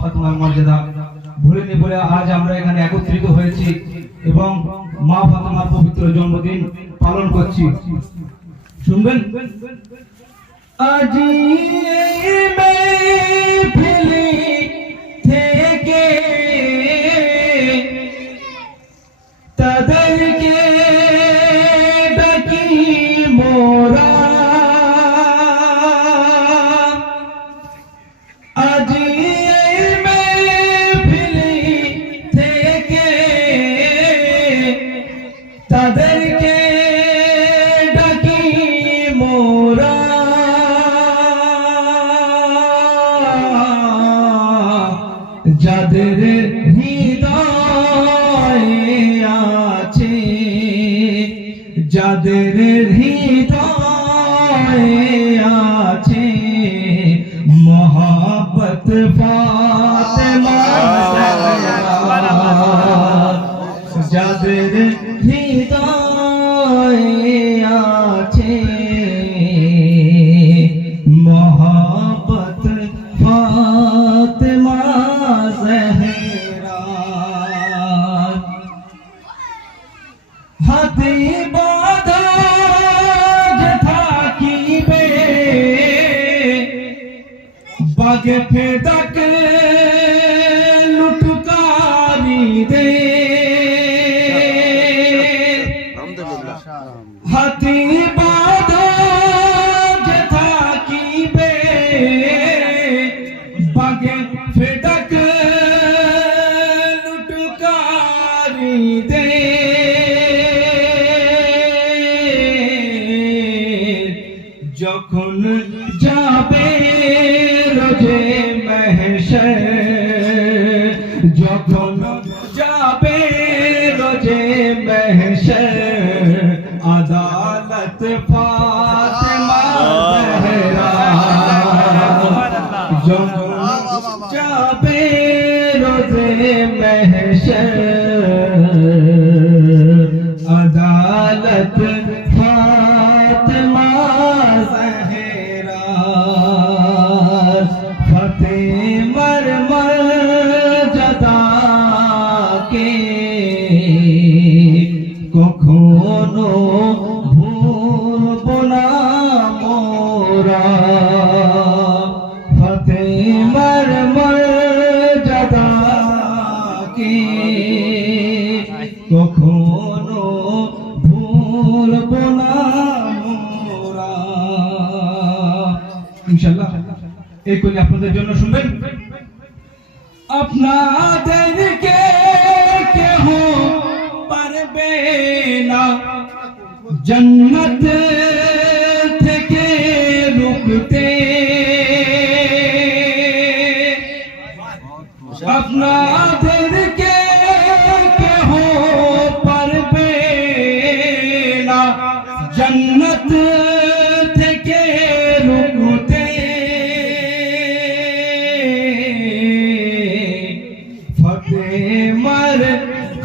ফাতেমার মর্যাদা ভুলিনি বলে আজ আমরা এখানে একত্রিত হয়েছি এবং মা ফাতেমার পবিত্র জন্মদিন পালন করছি। শুনবেন আজি মেহফিলি থেকে তাদেরকে ডাকি মোরা, আজি মেহফিলি থেকে তাদেরকে ডাকি মোরা, যাদের হৃদয়ে আছে, যাদের হৃদয়ে আছে মোহাব্বত ফাতেমা, যাদের হৃদয়ে আছে মোহাব্বত ফাতেমা ज़हरा, হাতে বাঁধা যে থাকিবে বাগে ফেদাক লুটকারি দে, হাতে বাঁধা যে থাকিবে বাগে ফেদাক লুটকারি দে, যখন যাবে রোজে महशर, যখন যাবে রোজে महशर আদালত ফাতেমা ज़हरा, যখন যাবে রোজে महशर আদালত ফাতেমা ज़हरा, ফাতেমার মর্যাদা কে কখনো ভুলব না মোরা, ফাতেমার মর্যাদা কে কখনো ভুলব না মোরা। ইনশাআল্লাহ এই কলি আপনাদের জন্য শুনবেন। আপনাদেরকে কেহ পারবে না জান্নাত থেকে রুখতে, আপনাদেরকে কেহ পারবে না জান্নাত থেকে রুখতে, ফাতেমার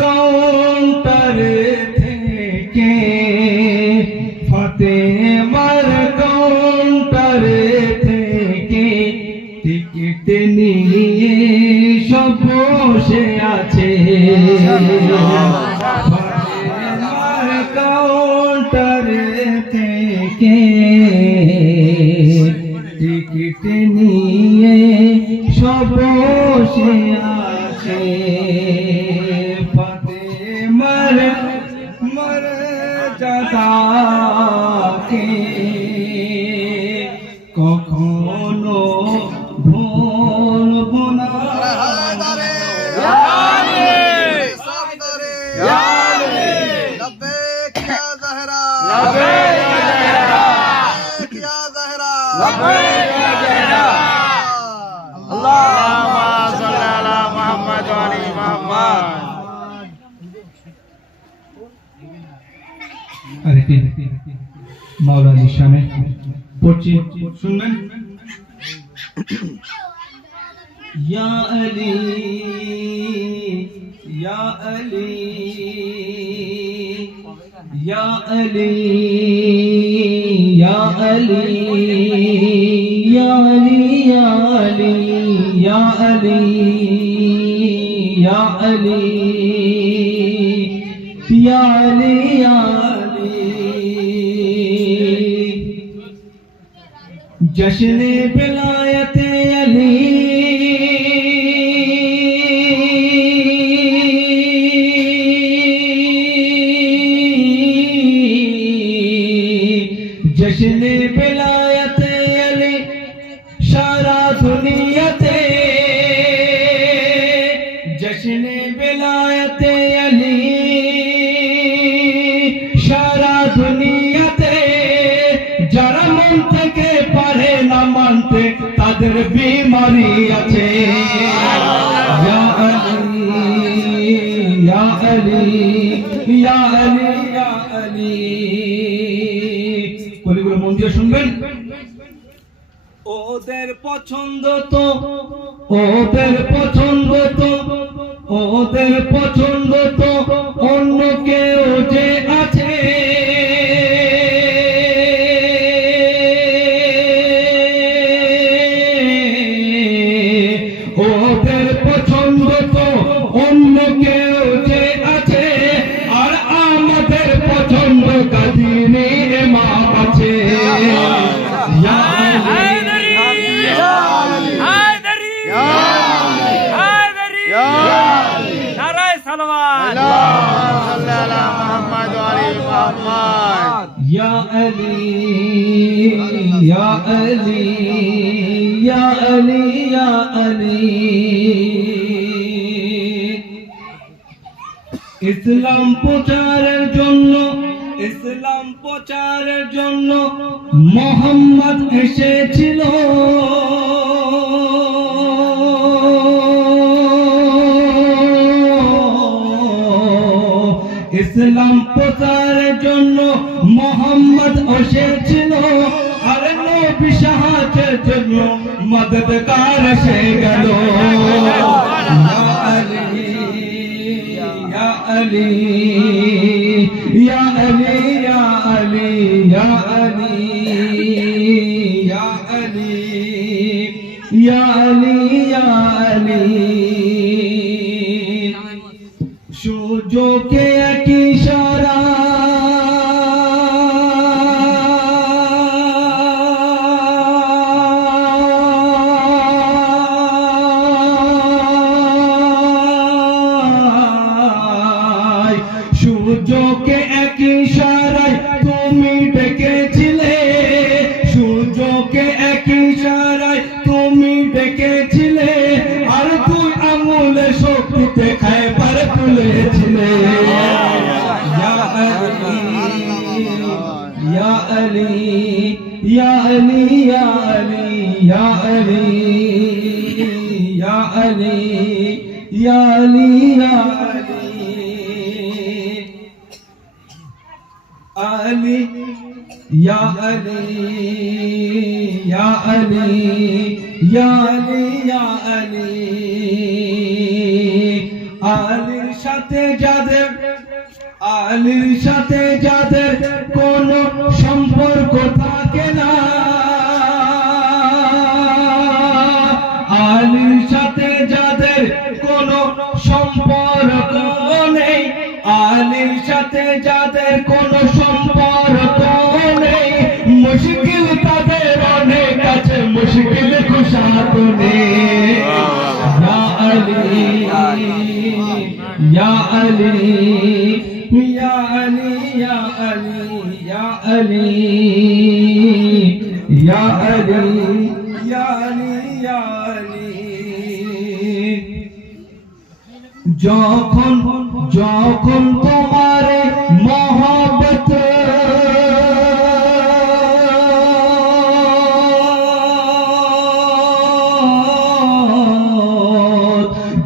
কাউন্টার থেকে, ফাতেমার কাউন্টার থেকে টিকিট নিয়ে সব বসে আছে, ফাতেমার কাউন্টার থেকে টিকিট নিয়ে সব বসে আছে, ফাতেমার মর্যাদা কে কখনো ভুলব না। मौला निशाने पढ़ছি শুনবেন। या अली या अली या अली या अली या अली या अली या अली या अली या अली या अली जश्न विलायत अली जश्न विलायत अली सारा दुनियाते जश्न विलायत अली सारा दुनियाते যারা মন থেকে পারে না মানতে তাদের বিমারি আছে ইয়া আলী ইয়া আলী ইয়া আলী ইয়া আলী কলিগুলো মন দিয়ে শুনবেন ওদের পছন্দ তো ওদের পছন্দ তো ওদের পছন্দ তো অন্য কেউ যে আছে ওদের পছন্দ তো অন্য কেউ যে আছে আর আমাদের পছন্দ কাদিনী ইমাম আছে या अली या अली या अली या अली ইসলাম প্রচারের জন্য ইসলাম প্রচারের জন্য মুহাম্মদ এসেছিল ইসলাম প্রচারের জন্য মুহাম্মদ এসেছিল আর নবী সাহায্যের জন্য মদদগার এসে গেল ইয়া আলী ইয়া আলী ইয়া আলী ইয়া আলী ইয়া আলী ইয়া আলী ইয়া আলী ইয়া আলী সূর্যকে এক ইশারা সূর্যকে এক ইশারায় তুমি ডেকেছিলে সূর্যকে এক ইশারায় তুমি ডেকেছিলে আর তুই আঙুলে শক্তিতে খায়বার তুলেছিলে ইয়া আলী ইয়া আলী ইয়া আলী ইয়া আলী ইয়া আলী ইয়া আলী ইয়া আলী ইয়া আলী या अली या अली या अली या अली আলীর সাথে যাদের কোনো সম্পর্ক থাকে না আলীর সাথে যাদের কোনো সম্পর্ক নেই আলীর সাথে যাদের কোনো সম্পর্ক নেই মুশকিল তাদের অনেক আছে মুশকিল কুশাত নেই ইয়া আলী ইয়া আলী ইয়া আলী ইয়া আলী ইয়া আলী ইয়া আলী ইয়া আলী ইয়া আলী যখন তোমারে মহব্বত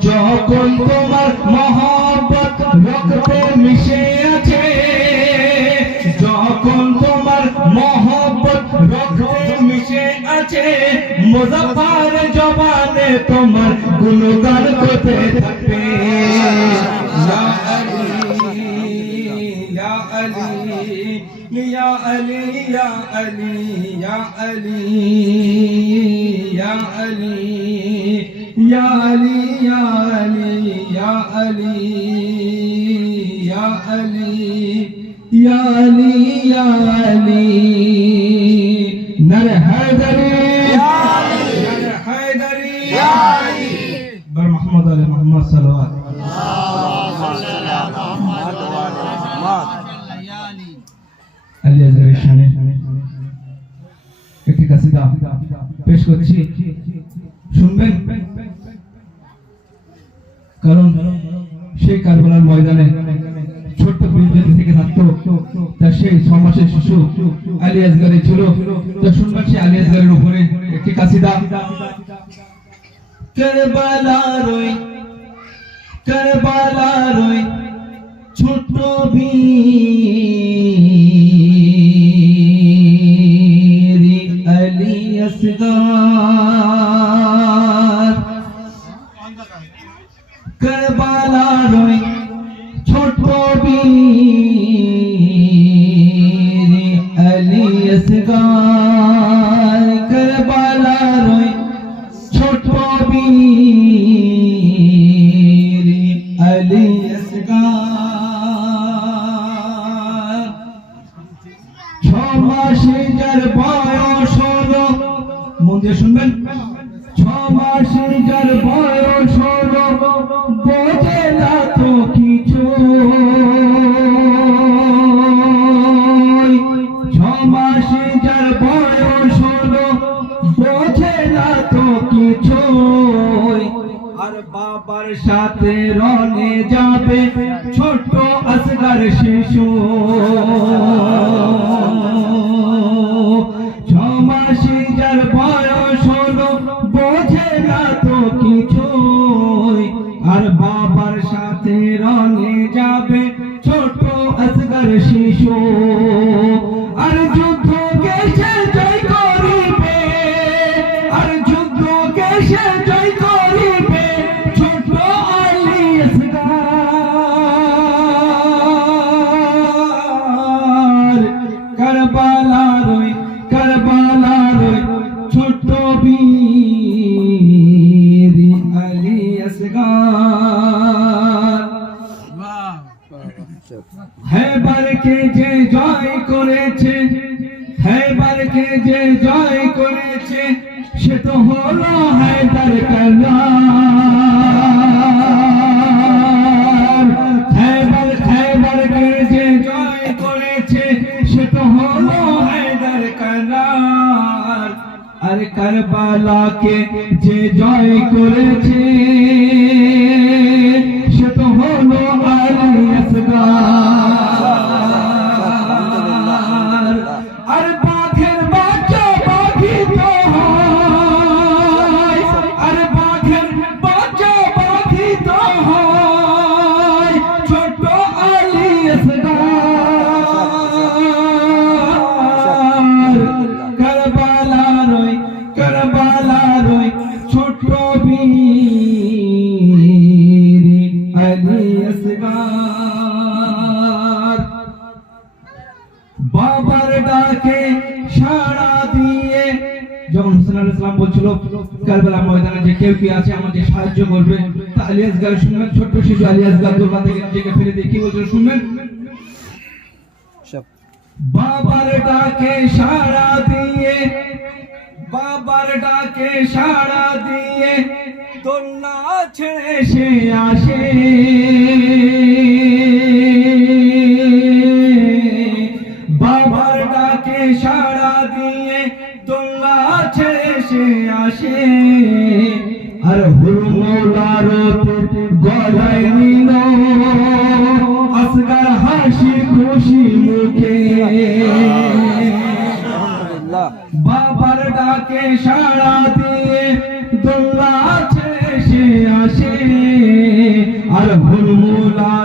যখন তোমার মহব্বত রক্তে মিশে আছে যখন তোমার মহব্বত রক্তে মিশে আছে মুজাফফর জবানে তোমার গুণগান করতে থাকবে ইয়া আলী ইয়া আলী ইয়া আলী ইয়া আলী ইয়া আলী ইয়া আলী या अली या अली या अली या अली या अली या अली नर हैदरी या अली नर हैदरी या अली बर मोहम्मद अली मोहम्मद सल्लल्लाहु আলী আসগরের শানে একটি কাসিদা পেশ করছি, শুনবেন। কারণ সেই কারবালার ময়দানে ছোট্ট বিদ্যার্থী থেকে থাকতো, তার সেই 6 মাসের শিশু আলী আসগরে ছিল। তো শুনবেন সেই আলী আসগরের উপরে একটি কাসিদা। কারবালা রই ছোট্ট বীর আলী আসগর, কারবালা রই ছোট্ট বীর আলী আসগর, কারবালা রই ছোট্ট বীর আলী আসগর। 6 মাসে যার বয়স হলো, মন দিয়ে শুনবেন, 6 মাসে যার বয়স হলো বোঝে না তো কিছু, 6 মাসে যার বয়স হলো বোঝে না তো কিছু। আর বাবার সাথে রনে যাবে ছোট আসগর শিশু, 6 মাসে যার বয়স হলো বোঝে না তো কিছু। আর বাবার সাথে রনে যাবে ছোট আসগর শিশু। আর যুদ্ধকে সে জয় করিবে, আর যুদ্ধকে সে জয় করিবে ছোট আলী আসগর। কারবালা রই ছোট বীর আলী আসগর। হেবারকে যে জয় করেছে, হেবারকে যে জয় করেছে সে তো হলো হায়দার কারবার। হেবারকে যে জয় করেছে সে তো হলো হায়দার কারবার। আর কারবালাকে যে জয় করেছে সে তো হলো আলী আসগর। আর বাঘের বাচ্চা বাঘি তো হয়, আর বাঘের বাচ্চা বাঘি তো হয় ছোট আলী আসগর। কারবালা রই ছোট বীর আলী আসগর। বাবার ডাকে সাড়া দিয়ে যখন হুসাইন আলাইহিস সালাম বলছিল কারবালা ময়দানে যে কেউ কি আছে আমাকে সাহায্য করবে, তা আলী আসগর শুনবেন, ছোট্ট শিশু আলী আসগর দরবার থেকে নিজেকে ফেলে দিয়ে কি বলছিল শুনবেন। বাবার ডাকে সাড়া দিয়ে, বাবার ডাকে সাড়া দিয়ে দোলনা ছেড়ে সে আসে। বাবার ডাকে সাড়া দিয়ে দোলনা ছেড়ে সে আসে। আর হুরমুলার গলায় নিল আসগর হাসি খুশি মুখে। বাবার ডাকে সাড়া দিয়ে দোলনা ছেড়ে সে আসে। আর হুরমুলার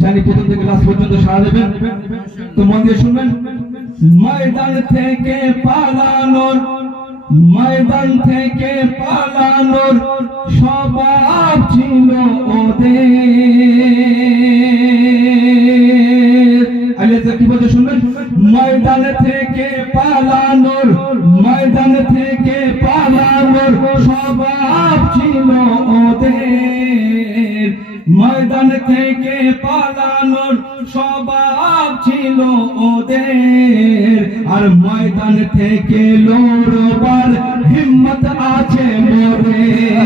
জানি প্রথম থেকে লাস্ট পর্যন্ত সাড়া দেবেন, তো মন দিয়ে শুনবেন। ময়দান থেকে পালানোর, ময়দান থেকে পালানোর স্বভাব ছিল ওদের। আলিয়াস কি বলতে শুনবেন। ময়দান থেকে পালানোর, ময়দান থেকে পালানোর স্বভাব ছিল ওদের। ময়দান থেকে পালানোর স্বভাব ছিল ওদের। আর ময়দান থেকে লড়বার হিম্মত আছে মোদের।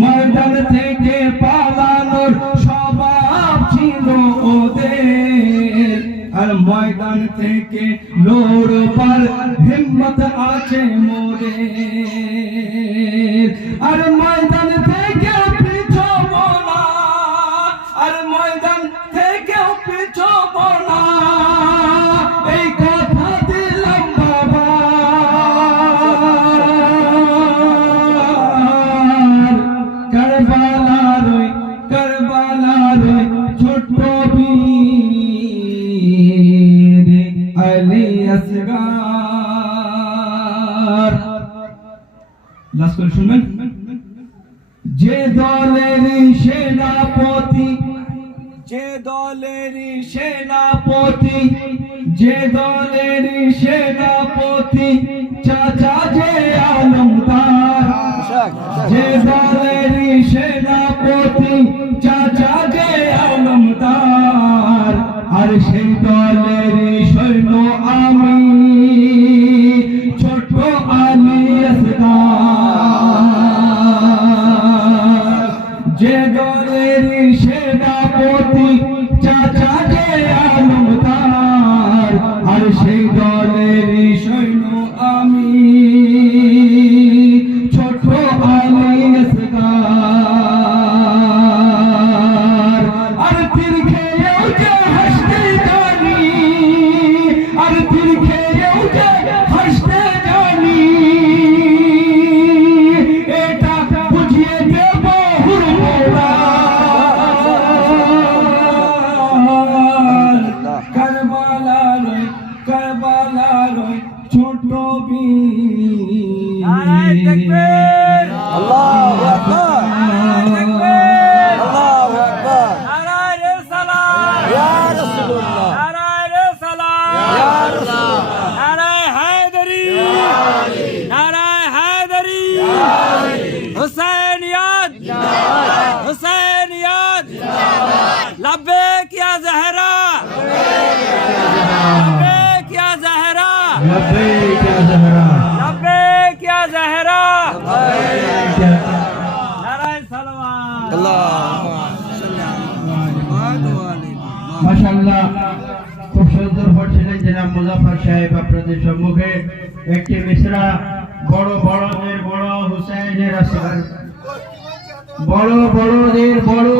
ময়দান থেকে পালানোর স্বভাব ছিল ওদের। আর ময়দান থেকে লড়বার হিম্মত আছে মোদের। আর ময়দান থেকে পিছব না, আর ময়দান থেকে পিছব না, এই কথা দিলাম বাবা। কারবালার ছোট্ট বীর আলী আসগার। লাস্ট করে শুনবেন। যে দলের সেনাপতি, যে দলের সেনাপতি, যে দলের সেনাপতি চাচা যে আলমদার। যে দলের সেনাপতি চাচা যে আলমদার। আর সেই দলের সৈন্য আমি ছোট আলী আসগার। যে দলের সেনাপতি চাচা যে আলমদার। আর সেই দলের সৈন্য আমি ছোট আলী আসগার। আর তীর খেয়েও যে হাসতে জানি, আর তীর খেয়েও যে হাসতে জানি, এটা বুঝিয়ে দেব হুরমোলা। কারবালার ছোট বীর। আল্লাহু আকবার, আল্লাহু আকবার। নারায়ে রিসালাত, ইয়া রাসূলুল্লাহ, নারায়ে রিসালাত, ইয়া রাসূলুল্লাহ। নারায়ে হায়দারি, নারায়ে হায়দারি, হুসাইনিয়াত, হুসাইনিয়াত, লব্বেক ইয়া জাহরা, লব্বেক ইয়া জাহরা, লব্বেক ইয়া জাহরা, লব্বেক ইয়া জাহরা। নারায়ে সালাওয়াত। আল্লাহুম্মা সাল্লি আলা মুহাম্মাদ ওয়া আলি মুহাম্মাদ। মাশাআল্লাহ, খুব সুন্দর পড়ছিলেন জনাব মুজাফফর সাহেব আপনাদের সম্মুখে। একটি মিসরা বড় বড়দের বড় হুসাইনের আসর, বড় বড়দের বড়